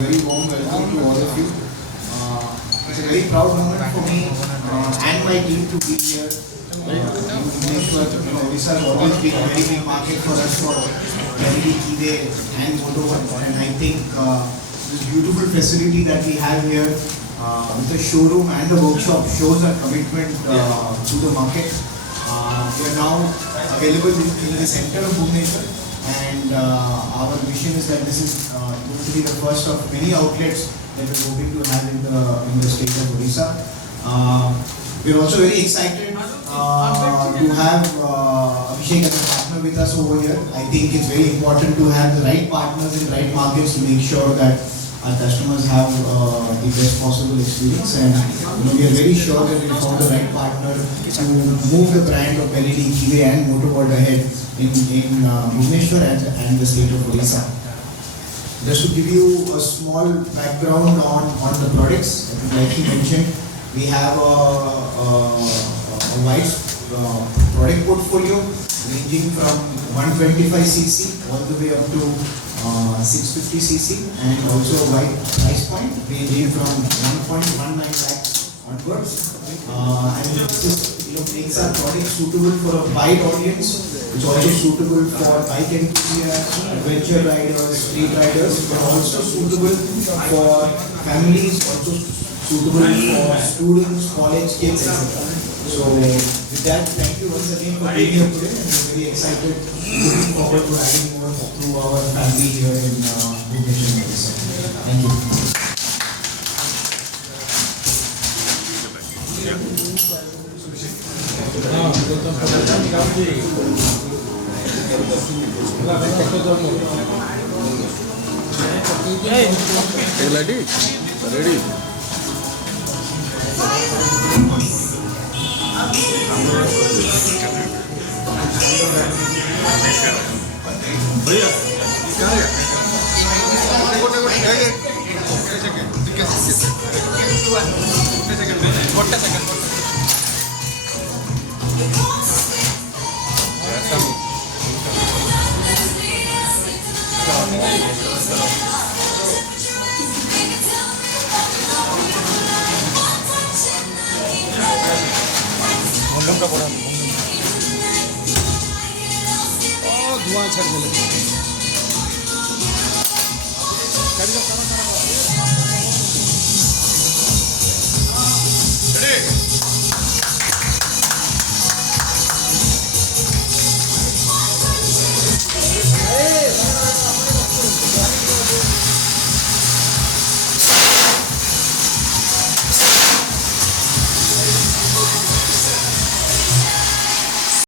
Very warm welcome to all of you. It's a very proud moment for me and my team to be here. Bhubaneswar, Odisha has always been a very big market for us for Delhi, Kive and Moto One. And I think this beautiful facility that we have here with the showroom and the workshop shows our commitment to the market. We are now available in the center of Bhubaneswar, and our mission is that this is going to be the first of many outlets that we're hoping to have in the state of Odisha. We're also very excited to have Abhishek as a partner with us over here. I think it's very important to have the right partners in right markets to make sure that our customers have the best possible experience, and we are very sure that we found the right partner to move the brand of LED, Kive and Moto World ahead in Bhubaneswar and the state of Odisha. Just to give you a small background on the products, like he mentioned, we have a wide product portfolio ranging from 125cc all the way up to 650cc, and also a wide price point ranging from 1.19 lakhs onwards. And this makes our product suitable for a wide audience. It's also suitable for bike enthusiasts, adventure riders, street riders, but also suitable for families, also suitable for students, college kids, etc. So with that, thank you once again for being here today, and we're very excited, looking forward to adding more to our family here in Bhubaneswar. Thank you. Ready? भैया क्या है धुआं छट गया।